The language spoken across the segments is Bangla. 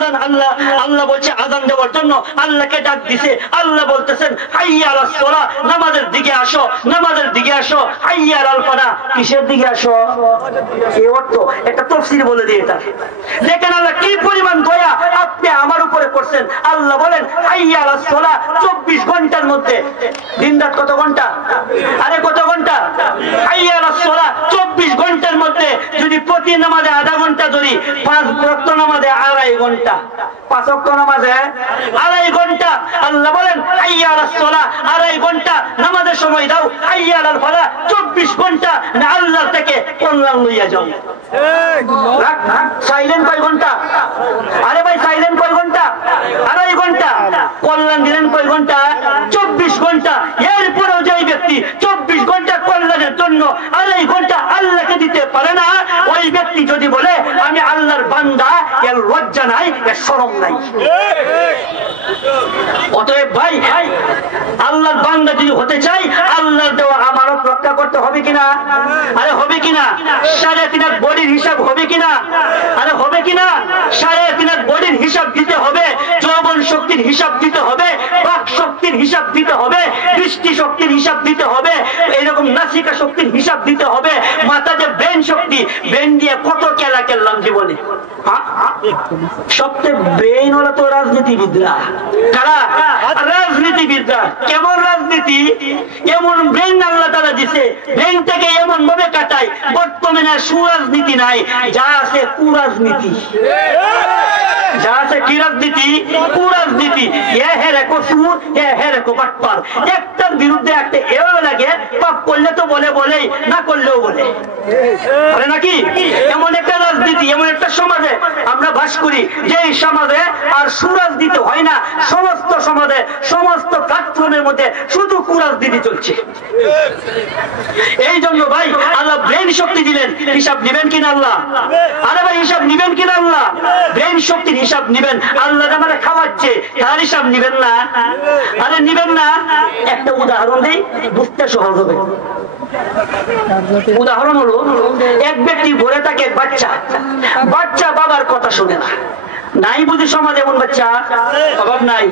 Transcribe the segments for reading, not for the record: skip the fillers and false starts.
আযান আল্লাহ আল্লাহ বলছে আযান দেওয়ার জন্য আল্লাহকে ডাক দিছে আল্লাহ বলতেছেন হাইয়া আলাস সালাহ নামাজের দিকে আসো নামাজের দিকে আসো হাইয়া আলাল ফালাহ কিসের দিকে আসো এই অর্থ একটা তাফসীর বলে দিয়ে এটা দেখেন আল্লাহ কি পরিমাণ দয়া আপনি আমার উপরে করছেন আল্লাহ বলেন হাইয়া আলাস সালাহ 24 ঘন্টার মধ্যে দিন রাত কত ঘন্টা আরে কত ঘন্টা হাইয়া আলাস সালাহ 24 ঘন্টার মধ্যে যদি প্রতি নামাজে আধা ঘন্টা ধরি 5 ওয়াক্ত নামাজে আড়াই ঘন্টা 5 ওয়াক্ত নামাজে আড়াই ঘন্টা আল্লাহ বলেন হাইয়া আলাস সালাহ আড়াই ঘন্টা নামাজের সময় দাও হাইয়া আলাল ফালাহ 24 ঘন্টা না আল্লাহ থেকে কল্যাণ লইয়া যাও সাইলেন্ট কয় ঘন্টা আরে ভাই সাইলেন্ট কয় ঘন্টা আড়াই ঘন্টা কল্যাণ দিলেন কয় ঘন্টা 24 ঘন্টা এরপরেও যে ব্যক্তি 24 ঘন্টা কল্যাণের জন্য আড়াই ঘন্টা আল্লাহকে দিতে পারে না ওই ব্যক্তি যদি বলে আমি আল্লাহর বান্দা এর লজ্জা নাই এর শরম নাই অতএব ভাই আল্লাহর বান্দা যদি হতে চাই আল্লাহর দেওয়া আমানত রক্ষা করতে হবে কিনা আরে হবে কিনা 3.5 বডির হিসাব হবে কিনা আরে হবে কিনা 3.5 বডির হিসাব দিতে হবে যৌবন শক্তির হিসাব দিতে হবে বাক শক্তির হিসাব দিতে হবে দৃষ্টি শক্তির হিসাব দিতে হবে এইরকম নাসিকা শক্তির হিসাব দিতে হবে মাথা যে ব্রেন শক্তি ব্রেন দিয়ে কত খেলা খেললাম জীবনে সবচেয়ে ব্রেন হলো তো রাজনীতিবিদরা কারা রাজনীতিবিদরা কেমন রাজনীতি এমন ব্রেন আল্লাহ তাআলা দিছে ব্রেন থেকে এমন ভাবে কাটায় বর্তমানে সুরাজনীতি নাই যা আছে কুরাজনীতি যা আছে কি রাজনীতি কুরাজনীতি একটার বিরুদ্ধে একটা এও লাগে পাপ করলে তো বলে বলেই না করলেও বলে নাকি এমন একটা রাজনীতি এমন একটা সমাজে আমরা বাস করি যে সমাজে আর সুরাজনীতি হয় না সমস্ত সমাজে সমস্ত প্ল্যাটফর্মের মধ্যে শুধু কুরাজনীতি চলছে এই জন্য ভাই আল্লাহ ব্রেন শক্তি দিলেন হিসাব নিবেন কিনা আল্লাহ আরে ভাই হিসাব নিবেন কিনা আল্লাহ ব্রেন শক্তির হিসাব নিবেন আল্লাহ আমাদের খাওয়াচ্ছে তার হিসাব নিবেন না আরে নিবেন না একটা উদাহরণ দেই বুঝতে সহজ হবে উদাহরণ হলো এক ব্যক্তি ভরে থাকে বাচ্চা বাচ্চা বাবার কথা শুনে না নাই বুঝি সমাজ এমন বাচ্চা অভাব নাই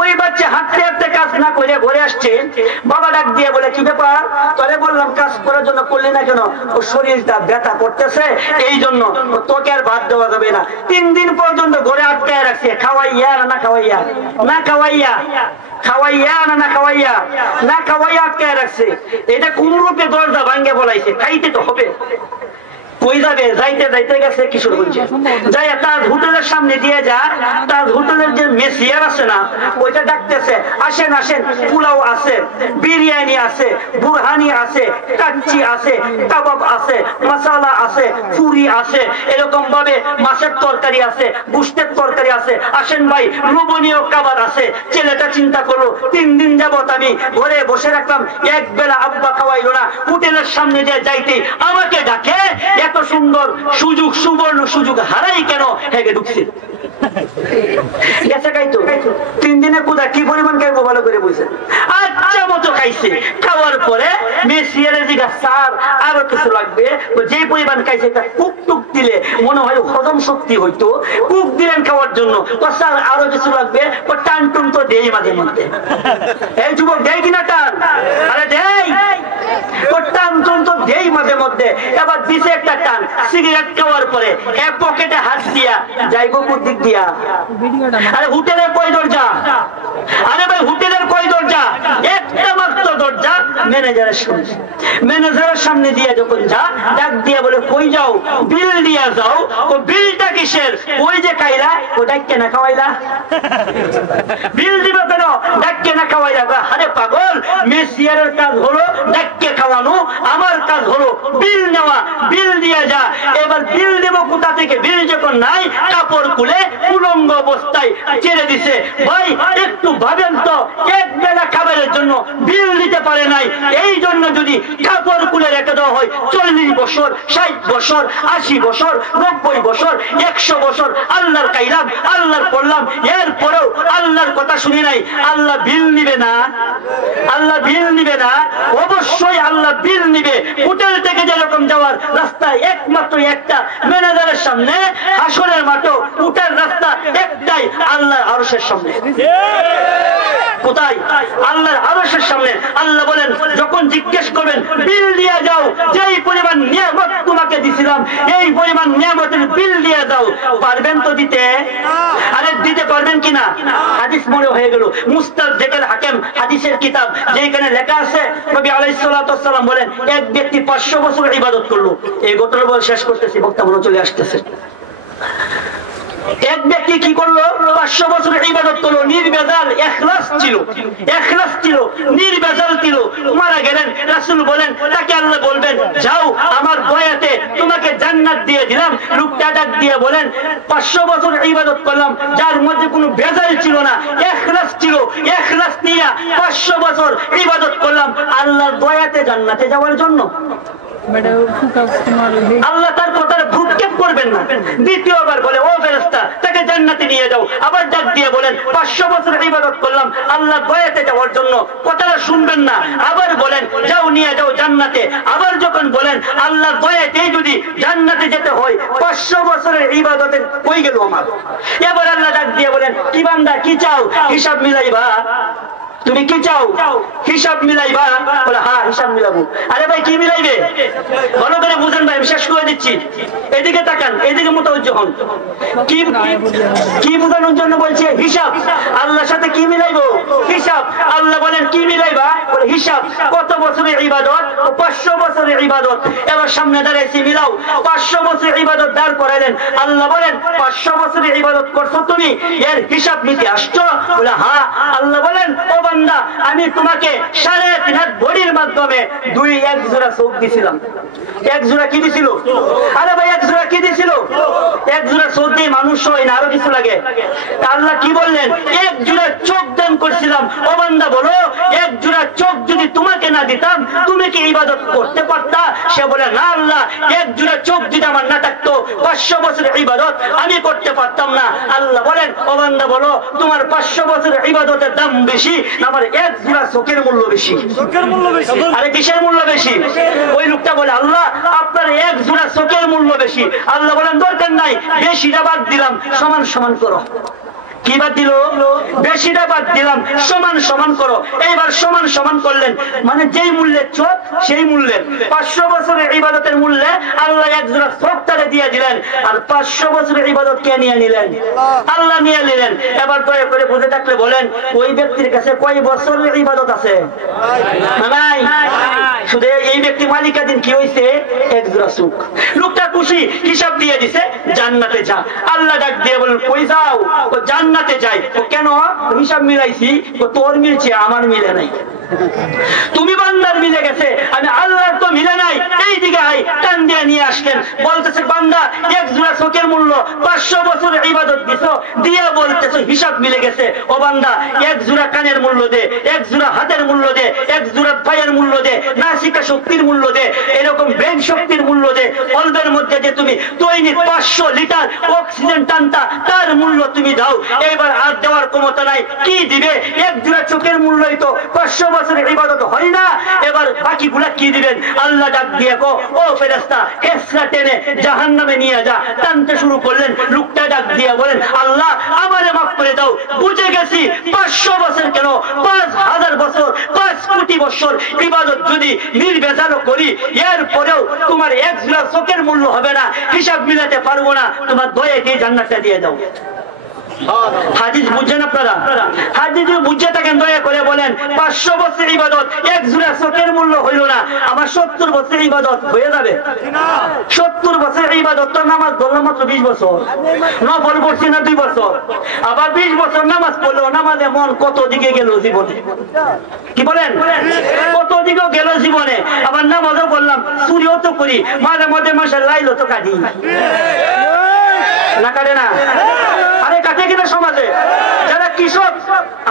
ওই বাচ্চা হাঁটতে হাঁটতে কাজ না করে ঘরে আসছে বাবা ডাক দিয়ে বলে কি ব্যাপার তোরে বললাম কাজ করার জন্য করলি না কেন ও শরীরটা ব্যথা করতেছে এই জন্য তোকে আর ভাত দেওয়া যাবে না 3 দিন পর্যন্ত ঘরে আটকায় রাখছে খাওয়াইয়া না খাওয়াইয়া না খাওয়াইয়া খাওয়াইয়া না খাওয়াইয়া না খাওয়াইয়া আটকায় রাখছে এটা কোন রূপে দরজা ভাঙ্গে বলাইছে খাইতে তো হবে কই যাবে যাইতে যাইতে গেছে কিশোরগঞ্জে যাই তার হোটেলের সামনে দিয়ে যা তার হোটেলের যে মেসিয়ার আছে না ওইটা ডাকতেছে আসেন আসেন পোলাও আছে বিরিয়ানি আছে বুরহানি আছে কাচ্চি আছে কাবাব আছে মশলা আছে পুরি আছে এরকম ভাবে মাছের তরকারি আছে গোশতের তরকারি আছে আসেন ভাই লোভনীয় খাবার আছে ছেলেটা চিন্তা করলো 3 দিন যাবত আমি ঘরে বসে রাখলাম এক বেলা আব্বা খাওয়াইলো না হোটেলের সামনে দিয়ে যাইতে আমাকে ডাকে এত সুন্দর সুযোগ সুবর্ণ সুযোগ হারাই কেন হেগে ঢুকছে গেছে খাইতো 3 দিনে কোথা কি পরিমাণ খাইবো ভালো করে বুঝছেন আচ্ছা মতো খাইছে খাওয়ার পরে মেসিয়ারে জিগা স্যার আরো কিছু লাগবে যে পরিমাণ খাইছে তা কুক টুক দিলে মনে হয় হজম শক্তি হইতো কুক দিলেন খাওয়ার জন্য তো স্যার আরো কিছু লাগবে ও টান টুন তো দেই মাঝে মধ্যে এই যুবক দেয় কিনা টান আরে দেয় ও টান টুন তো দেই মাঝে মধ্যে এবার দিছে একটা টান সিগারেট খাওয়ার পরে এক পকেটে হাত দিয়া যাইবো কোন দিক দিয়া আরে হোটেলের কয় দরজা আরে ভাই হোটেলের কয় দরজা একটা মাত্র দরজা ম্যানেজারের সামনে ম্যানেজারের সামনে দিয়ে যখন যা ডাক দিয়ে বলে কই যাও বিল দিয়া যাও ও বিলটা কিসের ওই যে খাইলা ও ডাককে না খাওয়াইলা বিল দিবে কেন ডাককে না খাওয়াইলা আরে পাগল মেসিয়ারের কাজ হলো ডাককে খাওয়ানো আমার কাজ হলো বিল নেওয়া বিল দিয়ে যা এবার বিল দেব কোথা থেকে বিল যখন নাই কাপড় খুলে উলঙ্গ অবস্থায় ছেড়ে দিছে ভাই একটু ভাবেন তো এক বেলা খাবারের জন্য বিল দিতে পারে নাই এই জন্য যদি কাপড় খুলে রেখে দেওয়া হয় 40 বছর 60 বছর 80 বছর 90 বছর 100 বছর আল্লাহর কাইলাম আল্লাহর পড়লাম এরপরেও আল্লাহর কথা শুনি নাই আল্লাহ বিল নিবে না আল্লাহ বিল নিবে না অবশ্যই আল্লাহ বিল নিবে হোটেল থেকে যেরকম যাওয়ার রাস্তায় একমাত্র একটা ম্যানেজারের সামনে হাসরের মাঠে আরশের সামনে। কোথায়? আল্লাহর আরশের সামনে। আল্লাহ বলেন যখন জিজ্ঞেস করবেন বিল দিয়ে যাও, যেই পরিমাণ নিয়ামত তোমাকে দিছিলাম এই পরিমাণ নিয়ামতের বিল দিয়ে দাও, পারবেন তো দিতে? আরে দিতে পারবেন কিনা? হাদিস মনে হয়ে গেল মুস্তাদরাকের হাকিম হাদিসের কিতাব, যেখানে লেখা আছে নবী আলাইহিস সালাতু ওয়াস সালাম বলেন এক ব্যক্তি 500 বছর ইবাদত করলো। এই ঘটনা বলে শেষ করতেছি, বক্তা বলে চলে আসতেছে। এক ব্যক্তি কি করলো? 500 বছর ইবাদত করলো, নির্বেজাল ইখলাস ছিল, নির্বেজাল ছিল, মারা গেলেন। রাসূল বলেন তাকে আল্লাহ বলবেন যাও আমার দয়াতে তোমাকে জান্নাত দিয়ে দিলাম। লোকটা ডাক দিয়ে বলেন 500 বছর ইবাদত করলাম যার মধ্যে কোনো বেজাল ছিল না, ইখলাস ছিল, ইখলাস নিয়ে 500 বছর ইবাদত করলাম আল্লাহর দয়াতে জান্নাতে যাওয়ার জন্য। আল্লাহ তার কথার ভ্রুক্ষেপ করবেন না। দ্বিতীয়বার বলে ও ফেরেশতা তাকে জান্নাতে নিয়ে যাও। আবার ডাক দিয়ে বলেন 500 বছর ইবাদত করলাম আল্লাহর দয়াতে যাওয়ার জন্য, কথাটা শুনবেন না। আবার বলেন যাও নিয়ে যাও জান্নাতে। আবার যখন বলেন আল্লাহর দয়াতে যদি জান্নাতে যেতে হয় 500 বছরের ইবাদতের কই গেল আমার? এবার আল্লাহ ডাক দিয়ে বলেন কি বান্দা কি চাও? হিসাব মিলাইবা? তুমি কি চাও? হিসাব মিলাইবা? বলে হ্যাঁ হিসাব মিলাবো। আরে ভাই কি মিলাইবে? ভালো করে বুঝেন ভাই, আমি শেষ করে দিচ্ছি। এদিকে তাকান, এদিকে মুতাওয়াজ্জিহ হন। কি বোঝানোর জন্য বলছে? হিসাব। আল্লাহর সাথে কি মিলাইবো? হিসাব। আল্লাহ বলেন কি মিলাইবা? বলে হিসাব। কত বছরের ইবাদত? 500 বছরের ইবাদত। এবার সামনে দাঁড়াইছি মিলাও। 500 বছরের ইবাদত দাঁড় করাইলেন। আল্লাহ বলেন 500 বছরের ইবাদত করছো তুমি, এর হিসাব নিতে আসছো? বলে হ্যাঁ। আল্লাহ বলেন ও বান্দা আমি তোমাকে 3.5 হাত বডির মাধ্যমে এক জোড়া চোখ দিছিলাম। এক জোড়া কি দিছিল? আরে ভাই এক জোড়া কি দিছিল? এক জোড়া চোখ দিয়ে মানুষ হয় না, আরো কিছু লাগে। আল্লাহ কি বললেন? এক জোড়া চোখ দান করছিলাম। ও বান্দা বলো এক জোড়া চোখ যদি তোমাকে না দিতাম তুমি কি ইবাদত করতে পারতা? সে বলে না আল্লাহ এক জোড়া চোখ যদি আমার না থাকতো 500 বছরের ইবাদত আমি করতে পারতাম না। আল্লাহ বলেন ও বান্দা বলো তোমার 500 বছরের ইবাদতের দাম বেশি, আমার এক জোড়া চোখের মূল্য বেশি। আরে কিসের মূল্য বেশি? ওই লোকটা বলে আল্লাহ আপনার এক জোড়া চোখের মূল্য বেশি। আল্লাহ বলেন দরকার নাই, বেশিটা বাদ দিলাম, সমান সমান করো। কি বাদ দিল? বেশিটা বাদ দিলাম, সমান সমান করো। এইবার সমান সমান করলেন, মানে যেই মূল্যের চোখ সেই মূল্যের 500 বছরের ইবাদতের মূল্যে আল্লাহ এক জোড়া চোখ তাকে দিয়ে দিলেন। আর 500 বছরের ইবাদত কে নিয়ে নিলেন? আল্লাহ নিয়ে নিলেন। এবার দয়া করে বুঝে থাকলে বলেন ওই ব্যক্তির কাছে কয় বছরের ইবাদত আছে? নাই। শুধু এই ব্যক্তি মালিকাধীন কি হয়েছে? এক জোড়া চোখ। লোকটা খুশি, হিসাব দিয়ে দিছে, জান্নাতে যা। আল্লাহ ডাক দিয়ে বলেন কই যাও? ও জান্নাতে যাই। ও কেন? হিসাব মিলাইছি, তোর মিলছে আমার মিলে নাই। তুমি বান্দার মিলে গেছে, আমি আল্লাহর তো মিলে নাই। এই দিকে আই টান দিয়ে নিয়ে আসলেন। বলতেছে বান্দা এক জোড়া চোখের মূল্য 500 বছরের ইবাদত দিছো, দিয়ে বলতেছো হিসাব মিলে গেছে। ও বান্দা এক জোড়া কানের মূল্য দে, এক জোড়া হাতের মূল্য দে, এক জোড়া পায়ের মূল্য দে, নাসিকা শক্তির মূল্য দে, এরকম ব্রেন শক্তির মূল্য দে। কলবের মধ্যে যে তুমি দৈনিক 500 লিটার অক্সিজেন টানতা তার মূল্য তুমি দাও। এবার আর দেওয়ার ক্ষমতা নাই, কি দিবে? এক জোড়া চোখের মূল্যই তো 500 বছরের ইবাদত হয় না। এবার বাকিগুলা কি দিবেন? আল্লাহ ডাক দিয়ে কো ও ফেরেশতা কেসরা টেনে জাহান্নামে নিয়ে যা। টানতে শুরু করলেন। লোকটা ডাক দিয়ে বলেন আল্লাহ আমারে মাফ করে দাও, বুঝে গেছি 500 বছর কেন 5000 বছর 5 কোটি বছর ইবাদত যদি নির্বেজাল করি এর পরেও তোমার এক জোড়া চোখের মূল্য হবে না, হিসাব মিলাতে পারবো না, তোমার দয়া দিয়ে জান্নাতটা দিয়ে দাও। হাদিস বুঝছেন আপনারা? হাদিস বুঝে থাকেন দয়া করে বলেন 500 বছরের ইবাদত এক জোড়া চোখের মূল্য হইল না, আমার 70 বছরের ইবাদত হয়ে যাবে। 70 বছরের ইবাদত তো নামাজ ধরলাম মাত্র 20 বছর, নফল পড়ছি না 2 বছর, আবার 20 বছর নামাজ পড়লো, নামাজে মন কত দিকে গেল জীবনে, কি বলেন? কত দিকে গেল জীবনে। আবার নামাজও পড়লাম, চুরিও তো করি, মাঝে মাঝে মাসে লাইলো তো কাটি না, কাটে না? আরে কাটে কিনা সমাজে? যারা কৃষক,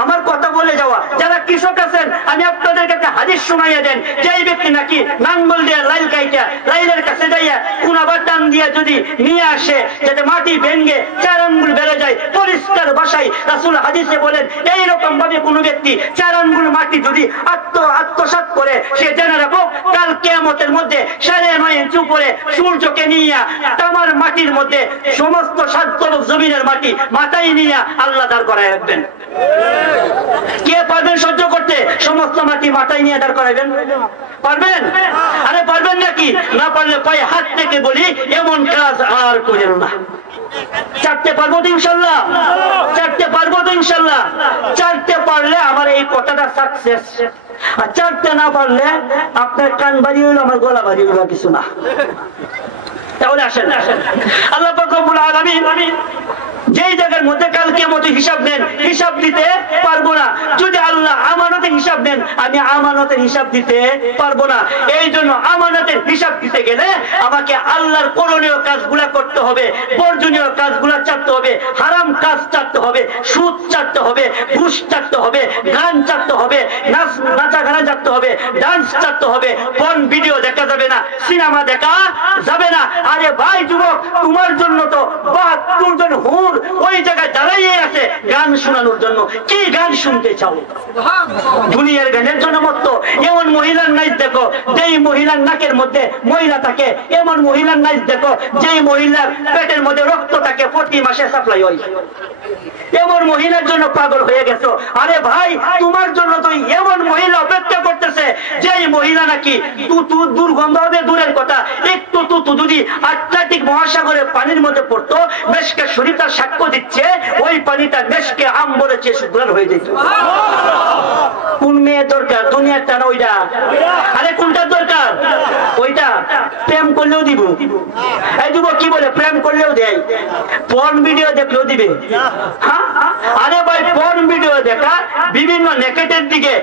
আমার কথা বলে যাওয়া, যারা কৃষক আছেন আমি আপনাদের কাছে হাদিস শোনাইয়া দেন, যেই ব্যক্তি নাকি নাঙ্গল দিয়ে লাইল কাইটা লাইলের কাছে যাইয়া কুনাবার টান দিয়ে যদি নিয়ে আসে যাতে মাটি ভেঙ্গে 4 আঙ্গুল বেড়ে যায়, পরিষ্কার ভাষায় রাসূল হাদিসে বলেন এইরকম ভাবে কোন ব্যক্তি 4 আঙ্গুল মাটি যদি আত্মসাৎ করে সে জেনে রাখো কাল কিয়ামতের মধ্যে 9.5 ইঞ্চি উপরে সূর্যকে নিয়ে তামার মাটির মধ্যে সমস্ত সমস্ত 7 তরফ জমিনের মাটি মাথায় নিয়ে আল্লাহ দাঁড় করায় রাখবেন। কে পারবেন সহ্য করতে? সমস্ত মাটি মাথায় নিয়ে দাঁড় করাবেন? পারবেন? আরে পারবেন নাকি? না পারলে পায়ে হাত থেকে বলি এমন কাজ আর করেন না। চারটে পারবো তো ইনশাল্লাহ? চারটে পারবো তো ইনশাল্লাহ? চারটে পারলে আমার এই কথাটা সাকসেস। আর চারটে না পারলে আপনার কান বাড়ি হইলো, আমার গলা বাড়ি হইলো, কিছু না। তাহলে আসেন, আল্লাহ পাক রব্বুল আলামিন যেই জায়গার মধ্যে কালকে মতো হিসাব নেন, হিসাব দিতে পারবো না। যদি আল্লাহ আমানতের হিসাব নেন, আমি আমানতের হিসাব দিতে পারবো না। এই জন্য আমানতের হিসাব দিতে গেলে আমাকে আল্লাহর করণীয় কাজগুলা করতে হবে, বর্জনীয় কাজগুলা ছাড়তে হবে, হারাম কাজ ছাড়তে হবে, সুদ ছাড়তে হবে, ঘুষ ছাড়তে হবে, গান ছাড়তে হবে, নাচা গানা ছাড়তে হবে, ডান্স ছাড়তে হবে, পর্ন ভিডিও দেখা যাবে না, সিনেমা দেখা যাবে না। আরে ভাই যুবক, তোমার জন্য তো 72 জন হুর ওই জায়গায় দাঁড়াইয়ে আছে গান শোনানোর জন্য। কি গান শুনতে চাও? দুনিয়ার গানের জন্য মত। এমন মহিলার নাচ দেখো যেই মহিলার নাকের মধ্যে মহিলা থাকে, এমন মহিলার নাচ দেখো যেই মহিলার পেটের মধ্যে রক্ত থাকে, প্রতি মাসে সাপ্লাই হয়। এমন মহিলার জন্য পাগল হয়ে গেছো। আরে ভাই, তোমার জন্য তো এমন মহিলা অপেক্ষা করতেছে যেই মহিলা নাকি দুর্গন্ধ হবে দূরের কথা, একটু যদি আটলান্টিক মহাসাগরের পানির মধ্যে পড়তো, মেশকে শরীর তার সাক্ষ্য দিচ্ছে ওই পানিটা মেশকে আম্বরের চেয়ে সুন্দর হয়ে যেত। কোন মেয়ে দরকার? দুনিয়ার টানা ওইটা। আরে কোনটা দরকার? ওইটা। প্রেম করলেও দিব। এই যুবক কি বলে? প্রেম করলেও দেয়, পর্ন ভিডিও দেখলেও দিবে। আরে ভাই, পর্ন ভিডিও দেখা, বিভিন্ন নেকেটের দিকে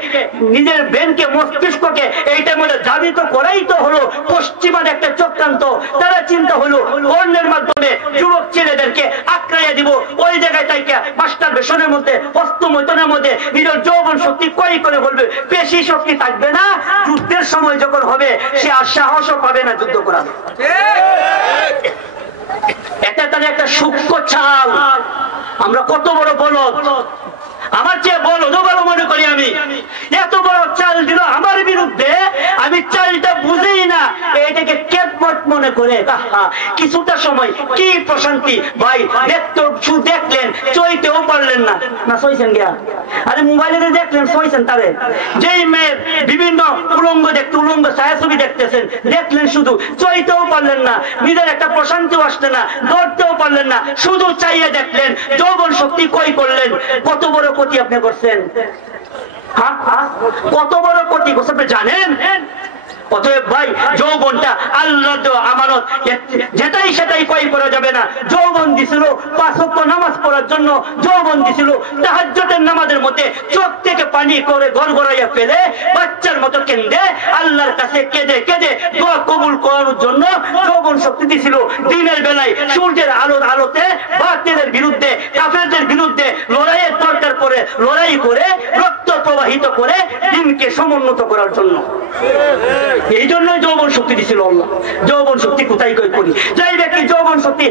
নিজের ব্রেনকে, মস্তিষ্ককে এইটার মধ্যে জাবিত করাই তো হলো পশ্চিমার একটা চক্রান্ত। তারা চিন্তা হলো পর্নের মাধ্যমে যুবক ছেলেদেরকে আক্রাইয়া দিব, ওই জায়গায় তাইকে মাস্টার বেশনের মধ্যে, হস্তমৈথনের মধ্যে নিজের যৌবন শক্তি কই করে বলবে, পেশি শক্তি থাকবে না। যুদ্ধের সময় যখন হবে সে আর সাহসও পাবে না যুদ্ধ করার। এটা তার একটা সূক্ষ্ম চাল। আমরা কত বড় বলদ, আমার চেয়ে বলদ ভালো মনে করি আমি। এত বড় চাল দিল আমার বিরুদ্ধে, আমি চালটা বুঝেই না, এটাকে কেতমত মনে করে কিছুটা সময় কি প্রশান্তি। ভাই দেখলেন, চইতেও পারলেন না, না সইছেন গিয়া? আরে মোবাইলে দেখলেন, সইছেন তারে? যেই মেয়ের বিভিন্ন উলঙ্গ দেখতে, উলঙ্গ ছায়াছবি দেখতেছেন, দেখলেন, শুধু চইতেও পারলেন না, নিজের একটা প্রশান্তিও আসলে না, ধরতেও পারলেন না, শুধু চাইয়ে দেখলেন, যৌবন শক্তি কই করলেন। কত বড় ক্ষতি আপনি করছেন? কত বড় ক্ষতি করছেন আপনি জানেন? অতএব ভাই, যৌবনটা আল্লাহর দেওয়া আমানত, যেটাই সেটাই কই করা যাবে না। যৌবন দিছিল 5 ওয়াক্ত নামাজ পড়ার জন্য, যৌবন দিছিল তাহাজ্জুদের নামাজের মধ্যে চোখ থেকে পানি করে গড়গড়াইয়া ফেলে বাচ্চার মতো কেঁদে আল্লাহর কাছে কেঁদে কেঁদে দোয়া কবুল করার জন্য যৌবন শক্তি দিছিল। দিনের বেলায় সূর্যের আলোতে বাতিলের বিরুদ্ধে, কাফেরদের বিরুদ্ধে লড়াইয়ের দরকার পড়ে, লড়াই করে রক্ত প্রবাহিত করে দিনকে সমুন্নত করার জন্য। এই জন্যই যৌবন শক্তি দিছিল আল্লাহ। যৌবন শক্তি কোথায় কই করি? যাই ব্যক্তি যৌবন শক্তি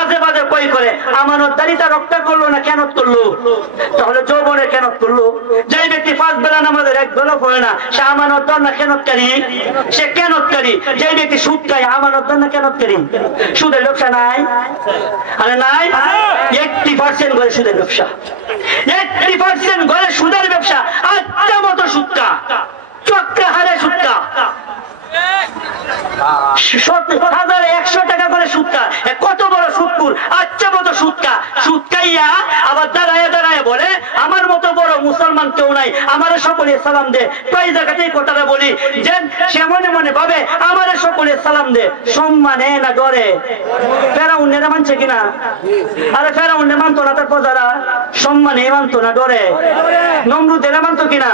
আজে বাজে কই করে, আমানতদারিতা রক্ষা করলো না, কেন করলো? তাহলে যৌবনের কেন করলো? যাই ব্যক্তি 5 বেলা নামাজের এক বেলা পড়ে না, সে আমানতদার না কেনতকারী? সে কেনতকারী। যাই ব্যক্তি সুদ খায়, আমানতদার না কেনতকারী? সুদের ব্যবসা নাই? আরে নাই। 80% করে সুদের ব্যবসা, 80% করে সুদের ব্যবসা। আচ্ছা মতো সুদকা, চক্রা হারে সুদকা, 100 টাকা করে সুদকা। কত বড় সুদপুর, আচ্ছা মতো সুদকা। সুদকাইয়া আবার দাঁড়ায় দাঁড়ায় বলে আমার মতো বড় মুসলমান কেউ নাই, আমারে সকলে সালাম দে। তাই জায়গাতেই কথাটা বলি যে সে মনে মনে ভাবে আমারে সকলে সালাম দে, সম্মানে না ডরে? ফেরাউনের মানছে কিনা? আরে ফেরাউনের মানতো না, তার প্রজারা সম্মানে মানতো না ডরে? নমরুদের মানতো কিনা?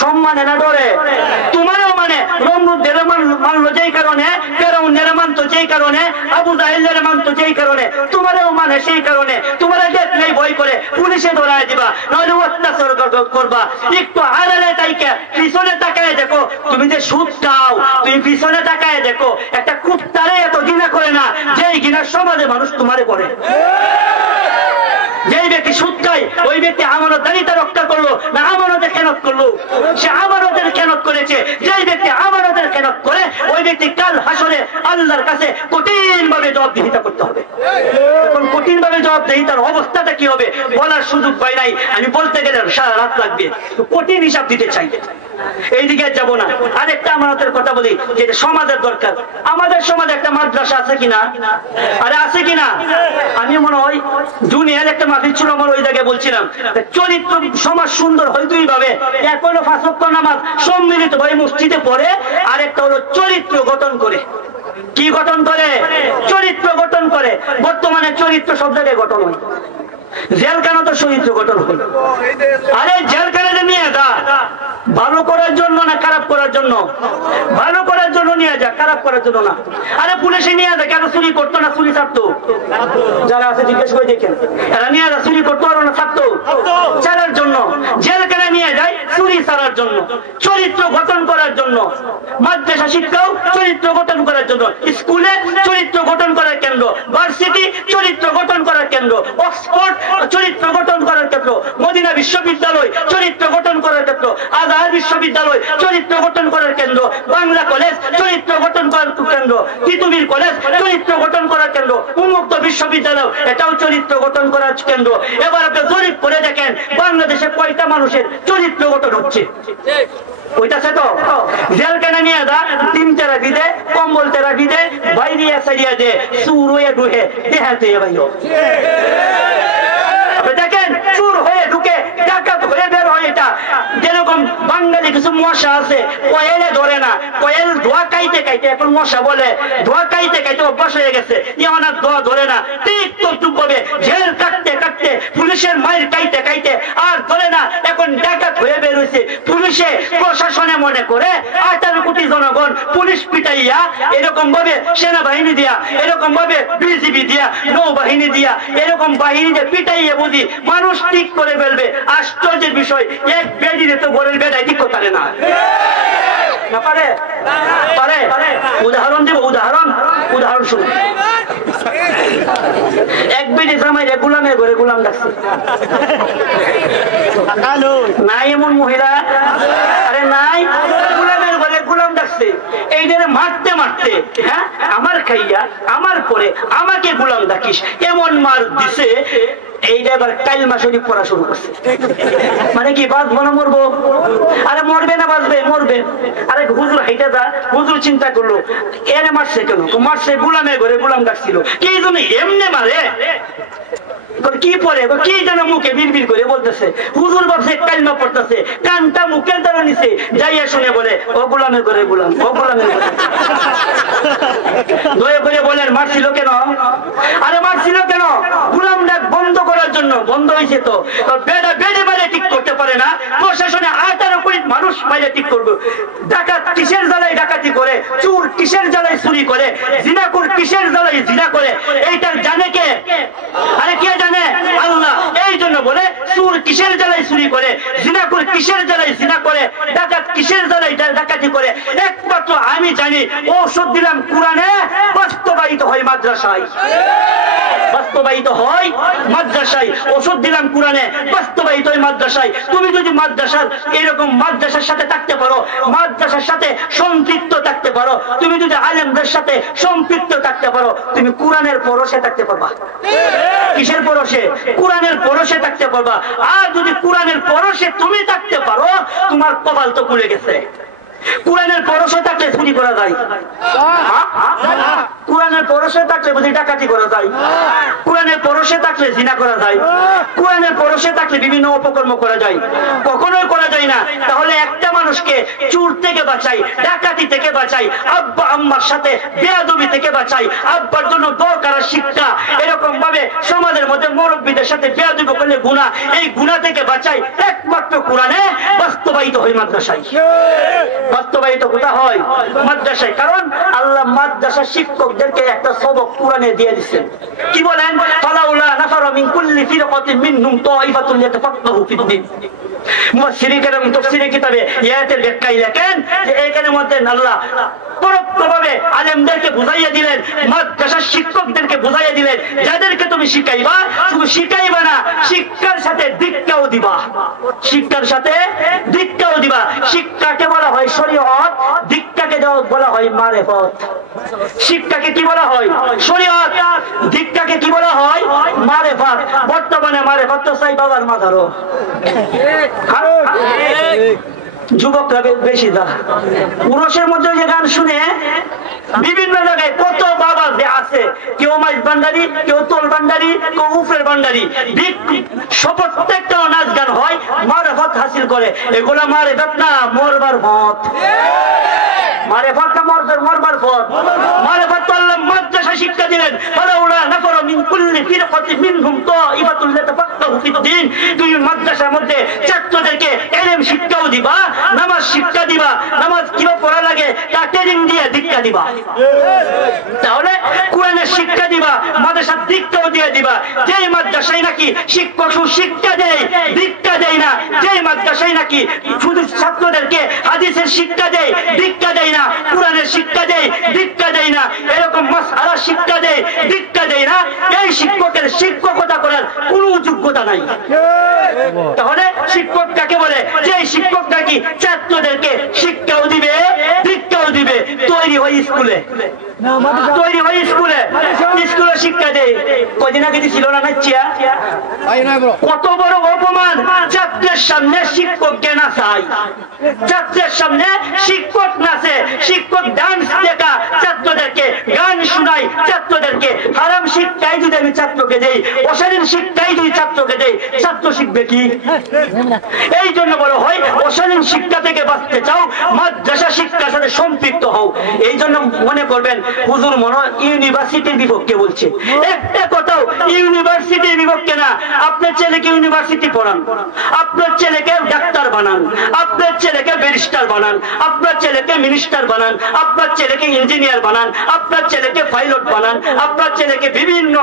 সম্মানে না ডরে? তোমারও মানে নমরুদের মানলো যেই কারণে, ফেরাউনের মানতো যেই কারণে, আবু জাহেলের মানতো যেই কারণে, তোমারও মানে সেই কারণে। তোমার দেখলেই ভয় করে পুলিশে ধরায় দিবা, নইলে অত্যাচার করবা। একটু আড়ালে তাইকে পিছনে তাকায় দেখো, তুমি যে সুদ খাও, তুমি পিছনে তাকায় দেখো, একটা কুত্তারে এত ঘৃণা করে না যেই ঘৃণা সমাজে মানুষ তোমারে করে। যেই ব্যক্তি সুদ খায়, ওই ব্যক্তি আমানতদারিতা রক্ষা করলো না আমানতের খেয়ানত করলো? সে আমানতের খেয়ানত করেছে। যেই ব্যক্তি আমানতের খেয়ানত করে ওই ব্যক্তি কাল হাসরে আল্লাহর কাছে কঠিন ভাবে জবাবদিহিতা করতে হবে। এখন কঠিন ভাবে জবাবদিহিতার অবস্থাটা কি হবে বলার সুযোগ পাই নাই। আমি বলতে গেলে সারা রাত লাগবে, কঠিন হিসাব দিতে চাই। এইদিকে যাব না। আরেকটা আমানতের কথা বলি, যেটা সমাজের দরকার। আমাদের সমাজে একটা মাদ্রাসা আছে কিনা? আরে আছে কিনা? আমি মনে হয় জুনিয়র একটা মাহফিল ছিল, আমার ওই জায়গায় বলছিলাম চরিত্র সমাজ সুন্দর হয় দুই ভাবে। এক হলো 5 ওয়াক্ত নামাজ সম্মিলিত ভাবে মসজিদে পড়ে, আর একটা হলো চরিত্র গঠন করে। কি গঠন করে? চরিত্র গঠন করে। বর্তমানে চরিত্র সব জায়গায় গঠন হয়, জেলখানা তো চরিত্র গঠন হয়। আরে জেলখানাতে নিয়ে যা ভালো করার জন্য না খারাপ করার জন্য? ভালো করার জন্য নিয়ে যা, খারাপ করার জন্য না। আরে পুলিশে নিয়ে যা, কেন চুরি করতো না? চুরি ছাড়তো। যারা আছে জিজ্ঞেস করে দেখেন, এরা নিয়ে যা চুরি করতো আর না ছাড়তো? ছাড়ার জন্য। জেলখানা নিয়ে যায় চুরি ছাড়ার জন্য, চরিত্র গঠন করার জন্য। মাদ্রাসা শিক্ষাও চরিত্র গঠন করার জন্য। স্কুলে চরিত্র গঠন করার কেন্দ্র, ভার্সিটি চরিত্র গঠন করার কেন্দ্র, অক্সফোর্ড চরিত্র গঠন করার কেন্দ্র, মদিনা বিশ্ববিদ্যালয় চরিত্র গঠন করার কেন্দ্র, আজহার বিশ্ববিদ্যালয় চরিত্র গঠন করার কেন্দ্র, বাংলা কলেজ চরিত্র গঠন করার কেন্দ্র, তিতুমির কলেজ চরিত্র গঠন করার কেন্দ্র, উন্মুক্ত বিশ্ববিদ্যালয় এটাও চরিত্র গঠন করার কেন্দ্র। এবার আপনি জরিপ করে দেখেন বাংলাদেশে কয়টা মানুষের চরিত্র গঠন হচ্ছে? ওইটাছে তো। জেলখানা নিয়ে যা, ডিম তেরা বিদে, কম্বল তেরা বিদে, বাইরিয়া সারিয়া দে, সুর হয়ে ঢুকে দেহাতে ভাইও। দেখেন চুর হয়ে ঢুকে, ডাকাত হয়ে বের হয়। এটা যেরকম বাঙালি কিছু মশা আছে, কয়েলে ধরে না, কয়েল ধোয়া খাইতে খাইতে এখন মশা বলে ধোয়া খাইতে খাইতে অভ্যাস হয়ে গেছে, এখন আর ধোয়া ধরে না। ঠিক তদ্রুপ ভাবে জেল কাটতে কাটতে, পুলিশের মাইর খাইতে খাইতে আর ধরে না, এখন ডাকাত হয়ে বের হয়েছে। পুলিশে প্রশাসনে মনে করে 18 কোটি জনগণ পুলিশ পিটাইয়া, এরকম ভাবে সেনাবাহিনী দিয়া, এরকম ভাবে বিজিবি দিয়া, নৌবাহিনী দিয়া, এরকম বাহিনী দিয়ে পিটাইয়া বুঝি মানুষ ঠিক করে ফেলবে। আশ্চর্যের বিষয়, এক বেডিরে তো ঘরের বেড়াই ঠিক করতে পারে না। পারে? পারে? উদাহরণ দিব, উদাহরণ শুনুন। এক বেডি জামাইরে গোলামের ঘরে গোলাম ডাকছে। নাই এমন মহিলা? আরে নাই, গোলামের ঘরে গোলাম ডাকছে। এইটারে মারতে মারতে, হ্যাঁ আমার খাইয়া আমার পরে আমাকে গোলাম ডাকিস, এমন মার দিছে। এইটা এবার কালমা শরীফ পড়া শুরু করছে। মানে কি বাঁচবো না মরবো? আরে মরবে না বাঁচবে? মরবে। আরে হুজুর হাইটা যা, হুজুর চিন্তা করলো এরে মারছে কেন? মারছে গোলামের ঘরে গোলাম ডাকছিল। কি জন্য এমনি মারে? কি পরে কি যেন মুখে বিড়বিড় করে বলতেছে। হুজুর ভাবছে কালমা পড়তেছে, কানটা মুখের দ্বারা নিছে, যাইয়া শুনে বলে ও গোলামের ঘরে গোলাম, ও গোলামের ঘরে। দয়া করে বলেন মারছিল কেন? আরে মারছিল কেন? গোলাম ডাক বন্ধ করার জন্য। বন্ধ হয়েছে তো, বেড়া বেড়ে বাইরে ঠিক করতে পারে না, প্রশাসনে 18 কোটি মানুষ বাইরে ঠিক করবে। ডাকাত কিসের জ্বালায় ডাকাতি করে, চুর কিসের জ্বালায় চুরি করে, জিনাকুর কিসের জ্বালায় জিনা করে, এইটার জানে কে? আরে কে জানে? আল্লাহ। এই জন্য বলে চুর কিসের জ্বালায় চুরি করে, জিনাকুর কিসের জ্বালায় জিনা করে, ডাকাত কিসের জ্বালায় ডাকাতি করে, একমাত্র আমি জানি। ঔষধ দিলাম কোরআনে, বাস্তবায়িত হয় মাদ্রাসায়। বাস্তবায়িত হয় মাদ্রাসায়। ওষুধ দিলাম কোরআনে, বাস্তবায়িত হয় মাদ্রাসায়। তুমি যদি মাদ্রাসার এরকম মাদ্রাসার সাথে থাকতে পারো, মাদ্রাসার সাথে সম্পৃক্ত থাকতে পারো, তুমি যদি আলেমদের সাথে সম্পৃক্ত থাকতে পারো, তুমি কোরআনের পরশে থাকতে পারবা। কিসের পরশে? কোরআনের পরশে থাকতে পারবা। আর যদি কোরআনের পরশে তুমি থাকতে পারো, তোমার কপাল তো খুলে গেছে। কোরআনের পরশে থাকলে চুরি করা যায়, কোরআনের পরশে থাকলে বুঝি ডাকাতি করা যায়, কোরআনের পরশে থাকলে জিনা করা যায়, কোরআনের পরশে থাকলে বিভিন্ন অপকর্ম করা যায়। কখনোই করা যায় না। তাহলে একটা মানুষকে চুর থেকে বাঁচাই, ডাকাতি থেকে বাঁচাই, আব্বা আম্মার সাথে বেয়াদবি থেকে বাঁচাই, আব্বার জন্য দরকার শিক্ষা, এরকম ভাবে সমাজের মধ্যে মুরব্বীদের সাথে বেয়াদবি করলে গুনাহ, এই গুনাহ থেকে বাঁচাই একমাত্র কোরআনে বাস্তবায়িত হয় মাদ্রাসায়। বাস্তবায়িত কোথা হয়? মাদ্রাসায়। কারণ আল্লাহ মাদ্রাসা শিক্ষকদেরকে একটা সবক কোরআনে দিয়ে দিচ্ছেন। কি বলেন? ফালাউলা নাফারা মিন কুল্লি ফিরকাতিন মিনহুম তাইফাতুন লিয়াতাফাক্কাহু ফিদ-দ্বীন। মুফাসসিরিন এবং তাফসীরের কিতাবে এই আয়াতের ব্যাখ্যায় লেখেন যে এইখানের মধ্যে আল্লাহ পরোক্ষভাবে আলেমদেরকে বুঝাইয়া দিলেন, মাদ্রাসার শিক্ষকদেরকে বুঝাইয়া দিলেন, যাদেরকে তুমি শিখাইবা শুধু শিখাইবা না, শিক্ষার সাথে দীক্ষাও দিবা, শিক্ষার সাথে দীক্ষাও দিবা। শিক্ষাকে বলা হয় শরীয়ত, দীক্ষাকে বলা হয় মারেফত। শিক্ষাকে কি বলা হয়? শরীয়ত। দীক্ষাকে কি বলা হয়? মারেফত। বর্তমানে মারেফত তো চাই বাবার মাথারও, যুবকরা বেশি দা পুরুষের মধ্যে যে গান শুনে বিভিন্ন জায়গায় কত বাবা যে আছে, কেউ মাইজ ভান্ডারি, কেউ তোল ভান্ডারি, কেউ উফরের ভান্ডারি, প্রত্যেকটা নাচ গান হয় মারেফত হাসিল করে। এগুলা মারেফত না, মরবার পথ। মারেফত না মরবার পথ। মারেফত তো আল্লাহ মাদ্রাসা শিক্ষা দিলেন, ফালাউলা নাফারা মিন কুল্লি ফিরকাতিন মিনহুম তাইফাতুন লিতাফাক্কাহু ফিদ-দ্বীন। তুমি মাদ্রাসার মধ্যে ছাত্রদেরকে ইলম শিক্ষাও দিবা, নামাজ শিক্ষা দিবা, নামাজ কিভাবে পড়া লাগে তা ট্রেনিং দিয়ে দীক্ষা দিবা। তাহলে কোরআনের শিক্ষা দিবা, মাদ্রাসার দীক্ষাও দিয়ে দিবা। যেই মাদ্রাসায় নাকি শিক্ষক শিক্ষা দেয়, দীক্ষা দেয় না, যেই মাদ্রাসায় নাকি শুধু ছাত্রদেরকে হাদিসের শিক্ষা দেয়, দীক্ষা দেয় না, কোরআনের শিক্ষা দেয়, দীক্ষা দেয় না, এরকম মাসআলা শিক্ষা দেয়, দীক্ষা দেয় না, এই শিক্ষকের শিক্ষকতা করার কোনো যোগ্যতা নাই। তাহলে শিক্ষক কাকে বলে? যে শিক্ষক নাকি ছাত্রদেরকে শিক্ষাও দিবে, দীক্ষাও দিবে। তৈরি হয় স্কুলে, তৈরি হয় স্কুলে, স্কুলে শিক্ষা দেয়। কদিন আগে ছিল না নাচিয়া, কত বড় অপমান! ছাত্রের সামনে শিক্ষককে নাচাই, ছাত্রের সামনে শিক্ষক নাচে, শিক্ষক ডান্স দেখা, ছাত্রদেরকে গান শোনাই, ছাত্রদেরকে হারাম শিক্ষাই যদি আমি ছাত্রকে দেই, অশালীন শিক্ষাই যদি ছাত্রকে দেই, ছাত্র শিখবে কি? এই জন্য বলা হয় অশালীন শিক্ষা থেকে বাঁচতে চাও, মাদ্রাসা শিক্ষার সাথে সম্পৃক্ত হও। এই জন্য মনে করবেন হুজুর মনে হয় ইউনিভার্সিটির বিপক্ষে বলছে। একটা কথাও ইউনিভার্সিটির বিপক্ষে না। আপনার ছেলেকে ইউনিভার্সিটি পড়ান, আপনার ছেলেকে ডাক্তার বানান, আপনার ছেলেকে ব্যারিস্টার বানান, আপনার ছেলেকে মিনিস্টার বানান, আপনার ছেলেকে ইঞ্জিনিয়ার বানান, আপনার ছেলেকে পাইলট বানান, আপনার ছেলেকে বিভিন্ন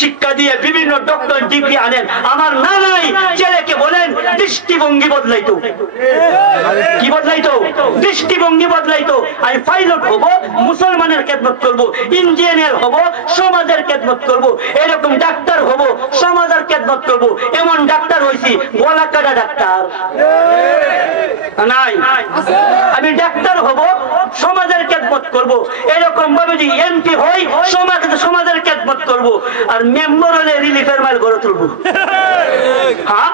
শিক্ষা দিয়ে বিভিন্ন ডক্টর ডিগ্রি আনেন। আমার নানাই ছেলেকে বলেন দৃষ্টিভঙ্গি বদলাইতো, কি বদলাইতো? দৃষ্টিভঙ্গি বদলাইতো। আমি পাইলট হব, মুসলমানের খেদমত করব, ইঞ্জিনিয়ার হব, সমাজের খেদমত করব, এরকম ডাক্তার হব, সমাজের খেদমত করব। এমন ডাক্তার হইছি, গলা কাটা ডাক্তার নাই। আমি ডাক্তার হব, সমাজের খেদমত করব, এরকম ভাবে যদি এমপি হই সমাজের খেদমত করব, আর মেম্বার হলে রিলিফের মাইল গড়ে তুলবো। হ্যাঁ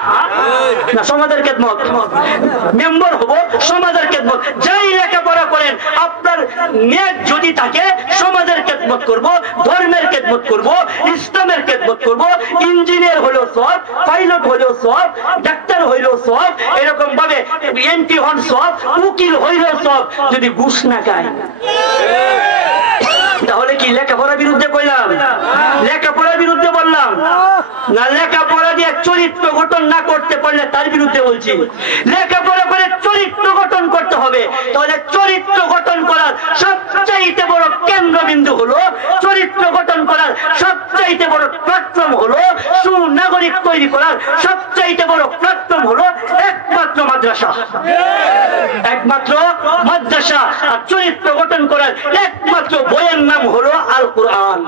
না, সমাজের খেদমত। মেম্বার হব, সমাজের খেদমত। যাই লেখাপড়া করেন, আপনার নেক যদি থাকে সমাজের খেদমত করব, ধর্মের খেদমত করব, ইসলামের খেদমত করব। ইঞ্জিনিয়ার হলেও সব, পাইলট হলেও সব, ডাক্তার হইলেও সব, এরকম ভাবে এমপি হন সব, উকিল হইলেও সব, যদি ঘুষ না খায়। তাহলে কি লেখাপড়ার বিরুদ্ধে কইলাম? লেখাপড়ার বিরুদ্ধে বললাম না। লেখাপড়া দিয়ে চরিত্র গঠন না করতে পারলে তার বিরুদ্ধে বলছি। লেখাপড়া করে চরিত্র গঠন করতে হবে। তাহলে চরিত্র গঠন করার সবচাইতে বড় কেন্দ্রবিন্দু হলো, চরিত্র গঠন করার সবচাইতে বড় প্ল্যাটফর্ম হলো, সুনাগরিক তৈরি করার সবচাইতে বড় প্ল্যাটফর্ম হলো একমাত্র মাদ্রাসা। একমাত্র মাদ্রাসা। আর চরিত্র গঠন করার একমাত্র বইয়ের নাম হলো আল কোরআন।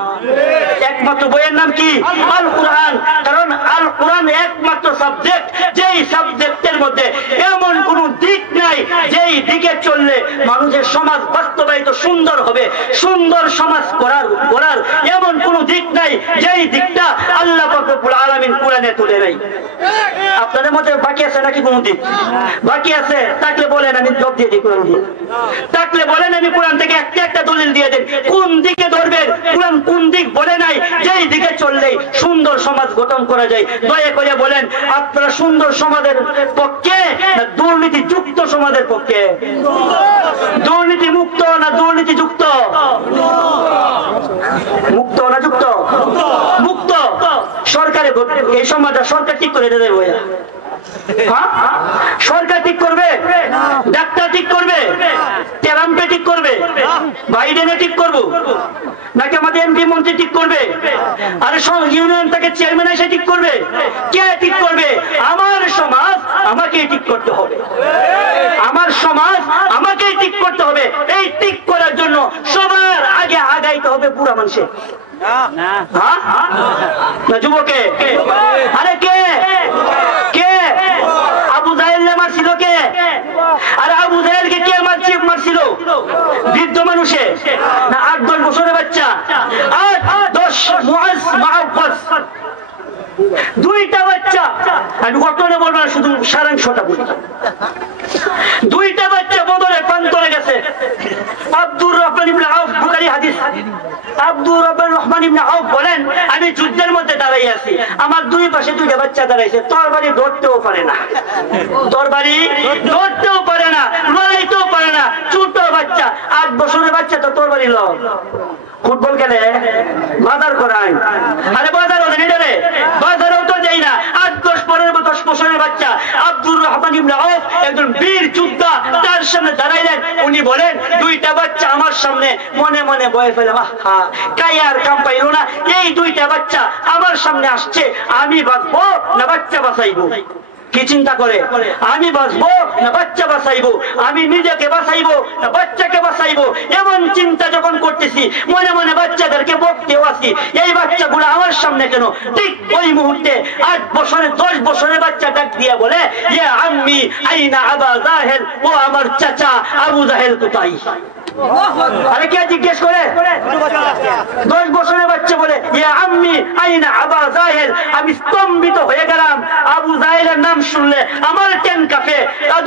একমাত্র বইয়ের নাম কি? আল কোরআন। কারণ আল কোরআন একমাত্র সাবজেক্ট, যেই সাবজেক্টের মধ্যে এমন কোন দিক নাই যেই দিকে চললে মানুষের সমাজ বাস্তবায়িত সুন্দর হবে। সুন্দর সমাজ করার এমন কোন দিক নাই যেই দিকটা আল্লাহ পাক রব্বুল আলামিন কোরআনে তুলে নাই। আপনাদের মধ্যে বাকি আছে নাকি কোন দিক? বাকি আছে থাকলে বলেন, আমি জবাব দিয়ে দিই। কোরআন দিয়ে থাকলে বলেন, আমি কোরআন থেকে একটা দলিল দিয়ে দেন। কোন দিকে ধরবেন? কোরআন কোন দিক বলে নাই যেই দিকে চললেই সুন্দর সমাজ গঠন করা যায়? দয়া করে বলেন, আপনারা সুন্দর সমাজের পক্ষে না দুর্নীতি যুক্ত সমাজের পক্ষে? দুর্নীতি মুক্ত না দুর্নীতি যুক্ত? মুক্ত না যুক্ত? মুক্ত। সরকারে এই সমাজটা সরকার ঠিক করে দেবে। সরকার ঠিক করবে, ডাক্তার ঠিক করবে, ট্রাম্পে ঠিক করবে, বাইডেনে ঠিক করবো নাকি আমাদের এমপি মন্ত্রী ঠিক করবে? আরে ইউনিয়ন থেকে চেয়ারম্যান এসে ঠিক করবে? কে ঠিক করবে? আমার সমাজ আমাকেই ঠিক করতে হবে। আমার সমাজ আমাকেই ঠিক করতে হবে। এই ঠিক করার জন্য সবার আগে আগাইতে হবে পুরা মানুষে। না যুবকে? আরে কে কে আবু জাহেল মারছিল? কে? আরে আবু জাহেলকে কে মারছিল? বৃদ্ধ মানুষে না 8-10 বছরের বাচ্চা? 8-10 মুআজ মাআব্বাস, দুইটা বাচ্চা। আমি ঘটনা বলবো না, শুধু সারাংশটা বলি। দুইটা বাচ্চা বদরে প্রান্তরে গেছে। আব্দুর রহমান ইবনে আউফ, বুখারী হাদিস, আব্দুর রহমান ইবনে আউফ বলেন, আমি যুদ্ধের মধ্যে দাঁড়াই আছি, আমার দুই পাশে দুইটা বাচ্চা দাঁড়াইছে, তরবারি ধরতেও পারে না, তরবারি ধরতেও পারে না, লড়াইতেও পারে না। ছোট বাচ্চা, 8 বছরের বাচ্চা তো তরবারি লও, ফুটবল খেলে, বাজার করায়। আরে বাজার ওদের এটারে বাজারেও তো দেয় না। 8-10 বছরের বাচ্চা আব্দুর রহমান ইবনে আউফ একজন বীর যোদ্ধা, তার সামনে দাঁড়াইলেন। উনি বলেন, দুইটা বাচ্চা আমার সামনে, মনে মনে বয়ে ফেলে, কায়ার কাম পাইল না, এই দুইটা বাচ্চা আমার সামনে আসছে, আমি বাঁচবো না বাচ্চা বাঁচাইবো? কি চিন্তা করে? আমি বাঁচবো না বাচ্চা বাঁচাইবো, আমি নিজেকে বাঁচাইবো না বাচ্চাকে বাঁচাইবো, এমন চিন্তা যখন করতেছি, মনে মনে বাচ্চাদেরকে বকতেও আছি, এই বাচ্চাগুলো আমার সামনে কেন? ঠিক ওই মুহূর্তে 8 বছরের 10 বছরের বাচ্চা ডাক দিয়ে বলে, ইয়া আম্মি আইনা আবা জাহেল, ও আমার চাচা আবু জাহেল কোথায়? আরে কে জিজ্ঞেস করে? 10 বছরের বাচ্চা বলে, ইয়া আম্মি আইনা আবা জাহেল। আমি স্তম্ভিত হয়ে গেলাম, আবু জাহেলের নাম শুনলে আমার টেন কাঁপে।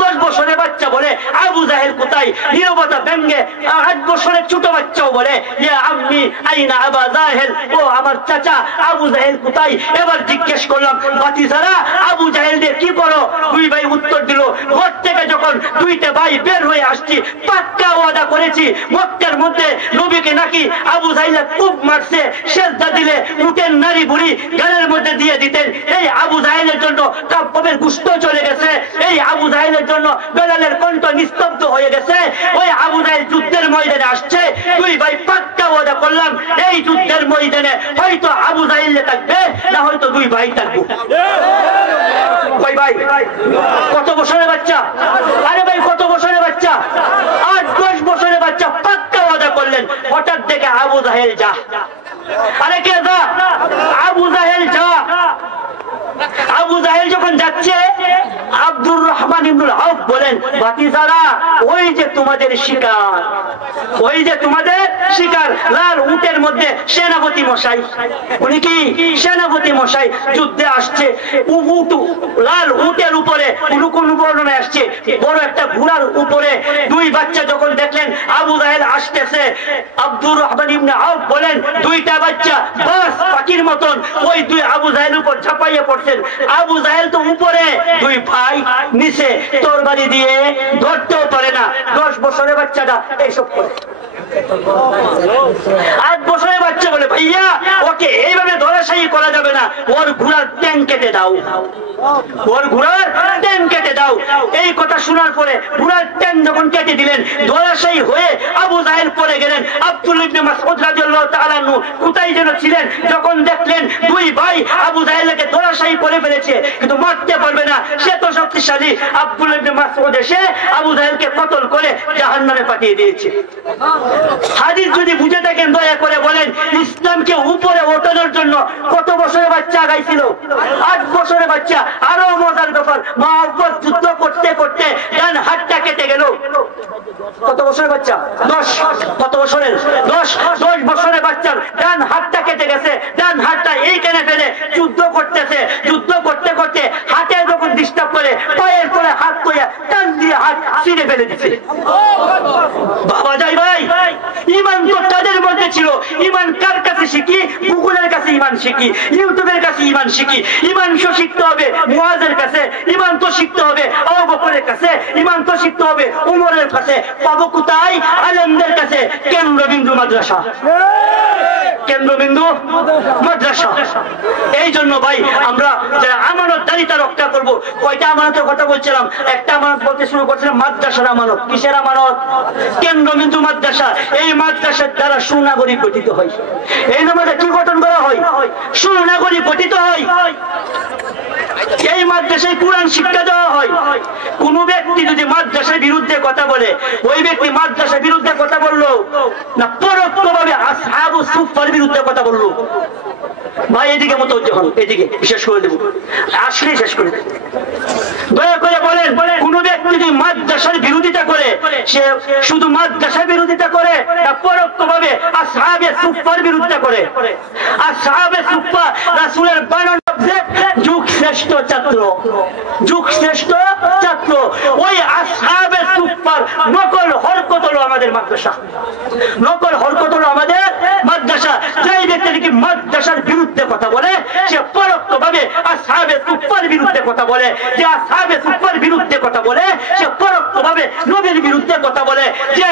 10 বছরের বাচ্চা বলে, আবু জাহেল কোথায়? নীরবতা ভেঙে 8 বছরের ছোট বাচ্চাও বলে, ইয়া আম্মি আইনা আবা জাহেল, ও আমার চাচা আবু জাহেল কোথায়? এবার জিজ্ঞেস করলাম, ভাতিজারা আবু জাহেল দিয়ে কি করো? দুই ভাই উত্তর দিল, ঘর থেকে যখন দুইটা ভাই বের হয়ে আসছি, পাক্কা ওয়াদা করেছি মক্কার মধ্যে নবীকে নাকি আবু জাহেল খুব মারছে, সেজদা দিলে উটের নারী বুড়ি গালের মধ্যে দিয়ে দিতেন। এই আবু জাহেলের জন্য কাব্যের গুস্ত চলে গেছে, এই আবু জাহেলের জন্য বেলালের কণ্ঠ নিস্তব্ধ হয়ে গেছে। ওই আবু জাহেল যুদ্ধের ময়দানে আসছে, দুই ভাই পাক্কা ওয়াদা করলাম, এই যুদ্ধের ময়দানে হয়তো আবু জাহেল থাকবে, না হয়তো দুই ভাই থাকবো। ভাই কত বছরের বাচ্চা? আরে ভাই কত বছরের বাচ্চা? 8-10 বছরের বাচ্চা পাক্কা ওয়াদা করলেন। হঠাৎ দেখে আবু জাহেল যা। আরে কে যা? আবু জাহেল যা। আবু জাহেল যখন যাচ্ছে, আব্দুর রহমান ইবনে আউফ বলেন, ভাতিজারা ওই যে তোমাদের শিকার, ওই যে তোমাদের শিকার, লাল উটের মধ্যে সেনাপতি মশাই। উনি কি সেনাপতি মশাই যুদ্ধে আসছে, লাল উটের উপরে কোন বর্ণনায় আসছে বড় একটা ঘোড়ার উপরে। দুই বাচ্চা যখন দেখলেন আবু জাহেল আসতেছে, আব্দুর রহমান ইবনে আউফ বলেন, দুইটা বাচ্চা বাস পাখির মতন ওই দুই আবু জাহেল উপর ঝাঁপাইয়া পড়ছেন। আবু জাহেল তো উপরে, দুই ভাই নিচে, তরবারি দিয়ে ধরতেও পারে না। 10 বছরের বাচ্চাটা এইসব করে। 8 বছরের বাচ্চা বলে, ভাইয়া ওকে এইভাবে ধরাশায়ী করা যাবে না, ওর ঘোড়ার ট্যাং কেটে দাও, ওর ঘোড়ার ট্যাং কেটে দাও। এই কথা শোনার পরে ঘোড়ার ট্যাং যখন কেটে দিলেন, ধরাশায়ী হয়ে আবু জাহেল পড়ে গেলেন। আব্দুল্লাহ ইবনে মাসউদ রাদিয়াল্লাহু তাআলা আনহু কোথায় যেন ছিলেন, যখন দেখলেন দুই ভাই আবু জাহেলকে ধরাশায়ী করে ফেলেছে, কিন্তু মারতে পারবে না, সে তো শক্তিশালী। আব্দুল্লাহ ইবনে মাসউদ এসে আবু জাহেলকে কতল করে জাহান্নামে পাঠিয়ে দিয়েছে। হাদিস যদি বুঝে থাকেন দয়া করে বলেন, ইসলামকে উপরে ওঠানোর জন্য কত বছরের বাচ্চা আগাইছিল? 8 বছরের বাচ্চা। আরো মজার ব্যাপার, মুআওয়াজ যুদ্ধ করতে করতে ডান হাতটা কেটে গেল। কত বছরের বাচ্চা? 10। কত বছরের? 10 বছরের বাচ্চার ডান হাতটা কেটে গেছে। ডান হাতটা এইখানে ফেলে যুদ্ধ করতেছে, যুদ্ধ করতে করতে হাতে যখন ডিস্টার্ব করে, পায়ের পরে হাত কইয়া টান দিয়ে হাত ছিঁড়ে ফেলে দিচ্ছে। বাবা যাই ভাই, ইমান তো তাদের মধ্যে ছিল। ইমান কার কাছে শিখি? গুগলের কাছে ইমান শিখি, ইউটিউবের কাছে ইমান শিখি। ইমান শিখতে হবে মুআজের কাছে, ইমান তো শিখতে হবে আবু বকরের কাছে, ইমান তো শিখতে হবে উমরের কাছে। পাবো কোথায়? আলেমদের কাছে। কেন্দ্রবিন্দু মাদ্রাসা, কেন্দ্রবিন্দু মাদ্রাসা। এই জন্য ভাই আমরা যারা আমানতদারিতা রক্ষা করব, কয়টা আমানতের কথা বলছিলাম? একটা আমানত বলতে শুরু করছিলাম, মাদ্রাসার আমানত। কিসের আমানত? কেন্দ্রবিন্দু মাদ্রাসা। এই মাদ্রাসার দ্বারা সুনাগরিক গঠিত হয়। এই জন্য কি গঠন করা হয়? সুনাগরিক গঠিত হয়। এই মাদ্রাসায় কোরআন শিক্ষা দেওয়া হয়। কোন ব্যক্তি যদি মাদ্রাসার বিরুদ্ধে কথা বলে, ওই ব্যক্তি মাদ্রাসার বিরুদ্ধে কথা বললো না পরোক্ষভাবে আসহাবু সুফফার বিরুদ্ধে কথা বললো। ভাই এদিকে মতোজ্জ হন, এদিকে বিশেষ করে দেব, আসলেই শেষ করে দেব। দয়া করে বলেন, কোন ব্যক্তি যদি মাদ্রাসার বিরোধিতা করে, সে শুধু মাদ্রাসার বিরোধিতা করে না পরোক্ষভাবে আসহাবে সুফফার বিরুদ্ধে করে? আসহাবে সুফফা রাসূলের বানানো যুগ শ্রেষ্ঠ ছাত্র, যুগ শ্রেষ্ঠ ছাত্র। ওই আসহাবে সুফফার নকল হরকত হলো আমাদের মাদ্রাসা, নকল হরকত হলো আমাদের মাদ্রাসা। যেই ব্যক্তি নাকি মাদ্রাসার বিরুদ্ধে কথা বলে, সে পরোক্ষভাবে আসহাবে সুফফার বিরুদ্ধে কথা বলে। যে আসহাবে সুফফার বিরুদ্ধে কথা বলে, সে পরোক্ষভাবে নবীর বিরুদ্ধে কথা বলে। যে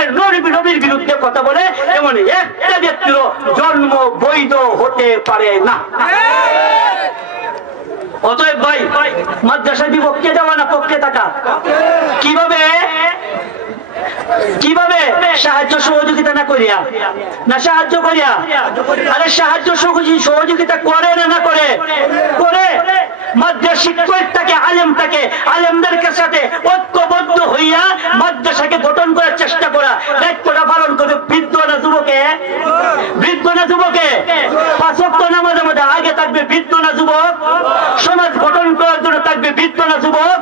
নবীর বিরুদ্ধে কথা বলে, এমন একটা ব্যক্তির জন্ম বৈধ হতে পারে না। অতএব ভাই, মাদ্রাসার বিপক্ষে যাওয়া না পক্ষে থাকা? কিভাবে? কিভাবে? সাহায্য সহযোগিতা না করিয়া, না সাহায্য করিয়া? আরে সাহায্য সহযোগিতা করে না না করে? করে। মাদ্রাসা শিক্ষকটাকে, আলেমটাকে, আলেমদের সাথে ঐক্যবদ্ধ হইয়া মাদ্রাসাকে গঠন করার চেষ্টা করা, দায়িত্বটা পালন করবে। বৃদ্ধ না যুবকে? বৃদ্ধ না যুবকে? 5 ওয়াক্ত নামাজের মধ্যে আগে থাকবে বৃদ্ধ না যুবক? সমাজ গঠন করার জন্য থাকবে বৃদ্ধ না যুবক?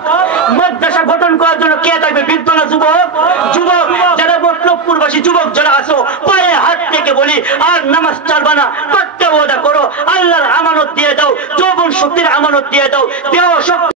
মাদ্রাসা গঠন করার জন্য কে থাকবে, বৃদ্ধ না যুবক? যুবক। যারা মতলবপুরবাসী যুবক যারা আছো, পায়ে হাত থেকে বলি, আর নামাজ ছাড়বা না, করতে ওয়াদা করো। আল্লাহর আমানত দিয়ে দাও, যৌবন শক্তির আমানত দিয়ে দাও। দেহ শক্তি